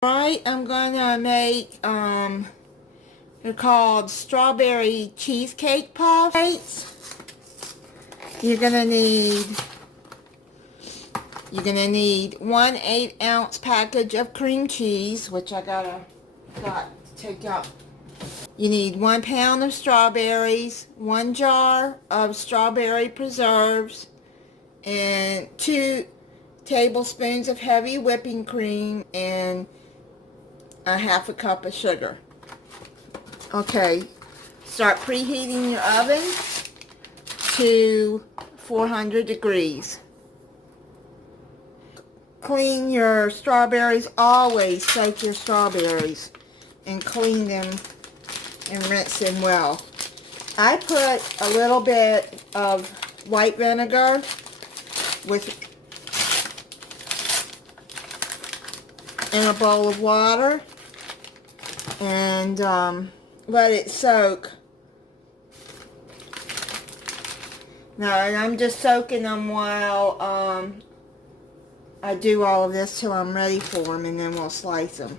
Alright, I'm gonna make, they're called strawberry cheesecake puffs. You're gonna need 1 8-ounce package of cream cheese, which I got to take out. You need 1 pound of strawberries, 1 jar of strawberry preserves, and 2 tablespoons of heavy whipping cream, and a half a cup of sugar. Okay, start preheating your oven to 400 degrees. Clean your strawberries. Always soak your strawberries and clean them and rinse them well. I put a little bit of white vinegar in a bowl of water and let it soak. Now, and I'm just soaking them while I do all of this till I'm ready for them, and then we'll slice them.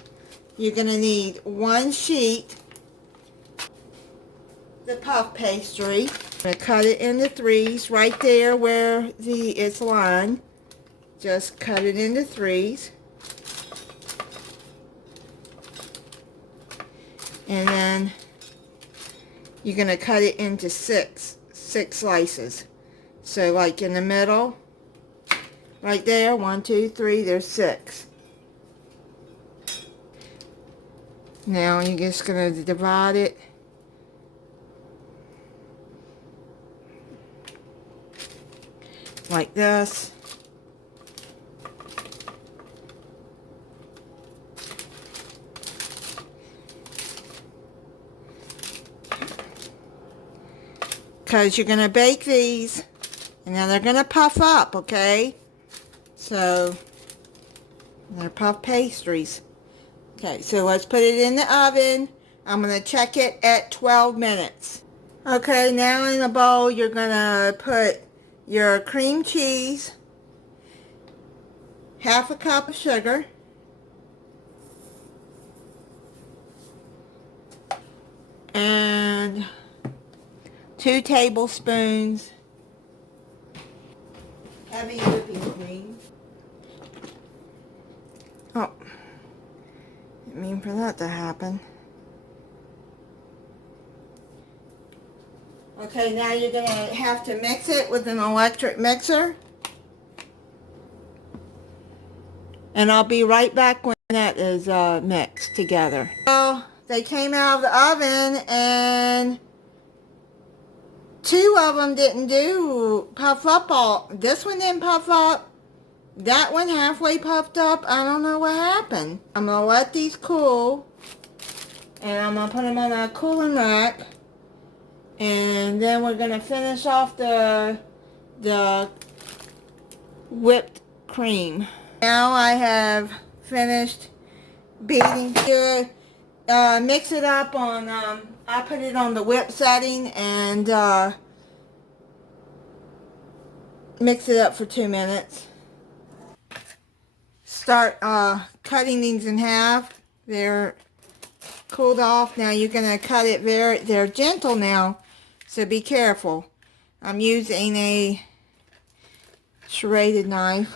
You're going to need 1 sheet the puff pastry. I'm going to cut it into 3s right there where it's lined. Just cut it into 3s. And then you're going to cut it into 6 slices. So like in the middle, right there, 1, 2, 3, there's 6. Now you're just going to divide it like this. Because you're going to bake these, and now they're going to puff up, okay? So, they're puff pastries. Okay, so let's put it in the oven. I'm going to check it at 12 minutes. Okay, now in a bowl, you're going to put your cream cheese, half a cup of sugar, and 2 tablespoons heavy whipping cream. Oh, didn't mean for that to happen. Okay, now you're going to have to mix it with an electric mixer. And I'll be right back when that is mixed together. So, they came out of the oven and 2 of them didn't puff up all. This one didn't puff up. That one halfway puffed up. I don't know what happened. I'm going to let these cool. And I'm going to put them on a cooling rack. And then we're going to finish off the whipped cream. Now I have finished beating here. Mix it up on, I put it on the whip setting and mix it up for 2 minutes. Start cutting these in half. They're cooled off. Now you're going to cut it they're gentle now, so be careful. I'm using a serrated knife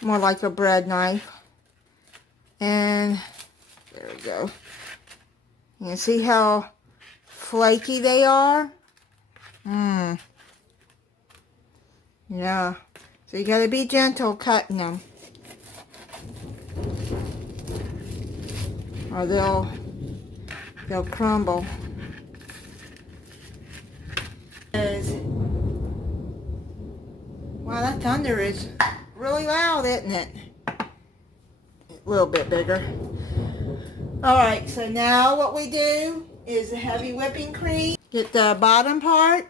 more like a bread knife. And there we go. You can see how flaky they are? Yeah. So you gotta be gentle cutting them, or they'll crumble. Wow, that thunder is really loud, isn't it? A little bit bigger. Alright, so now what we do is the heavy whipping cream. Get the bottom part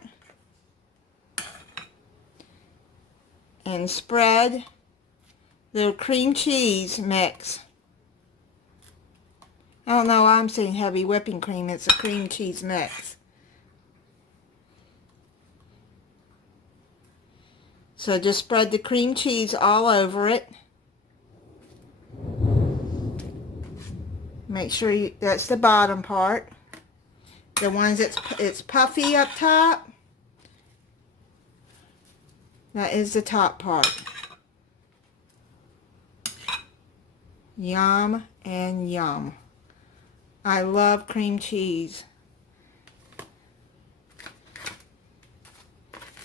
and spread the cream cheese mix. I don't know why I'm saying heavy whipping cream. It's a cream cheese mix. So just spread the cream cheese all over it. Make sure that's the bottom part. The ones it's puffy up top, that is the top part. Yum and yum. I love cream cheese.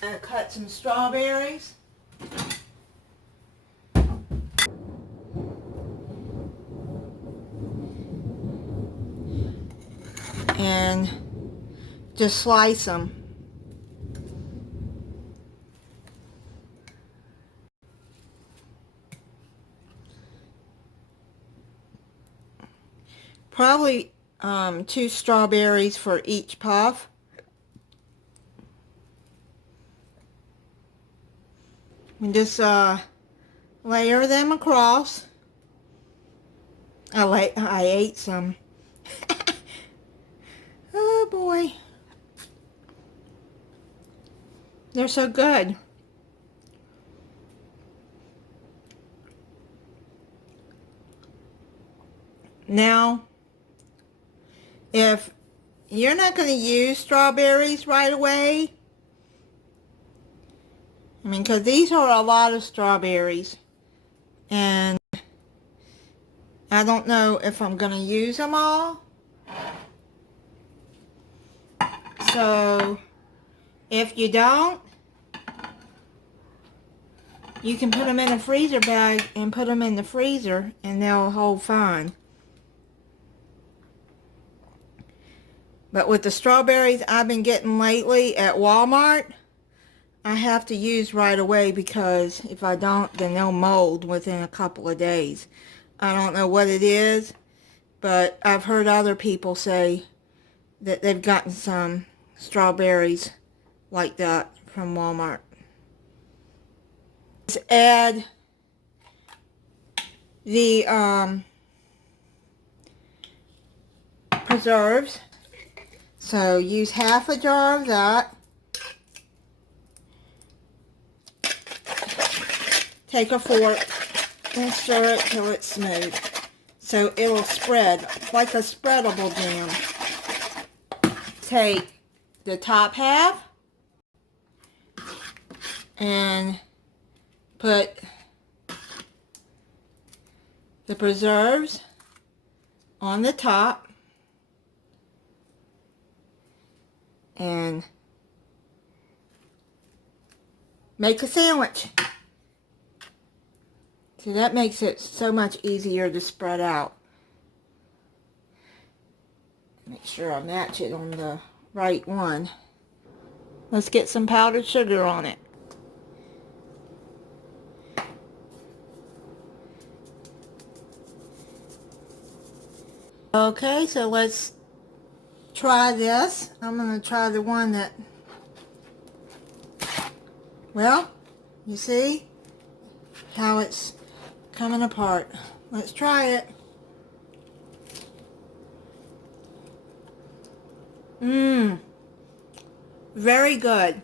And cut some strawberries. And just slice them. Probably 2 strawberries for each puff. And just layer them across. I ate some. Oh boy. They're so good. Now, if you're not going to use strawberries right away, I mean, because these are a lot of strawberries, and I don't know if I'm going to use them all. So, if you don't, you can put them in a freezer bag and put them in the freezer, and they'll hold fine. But with the strawberries I've been getting lately at Walmart, I have to use right away, because if I don't, then they'll mold within a couple of days. I don't know what it is, but I've heard other people say that they've gotten some strawberries like that from Walmart. Let's add the preserves. So use half a jar of that. Take a fork and stir it till it's smooth, so it'll spread like a spreadable jam. Take the top half and put the preserves on the top, and make a sandwich. See, that makes it so much easier to spread out. Make sure I match it on the right one. Let's get some powdered sugar on it. Okay, so let's try this. I'm going to try the one that, well, you see how it's coming apart. Let's try it. Very good.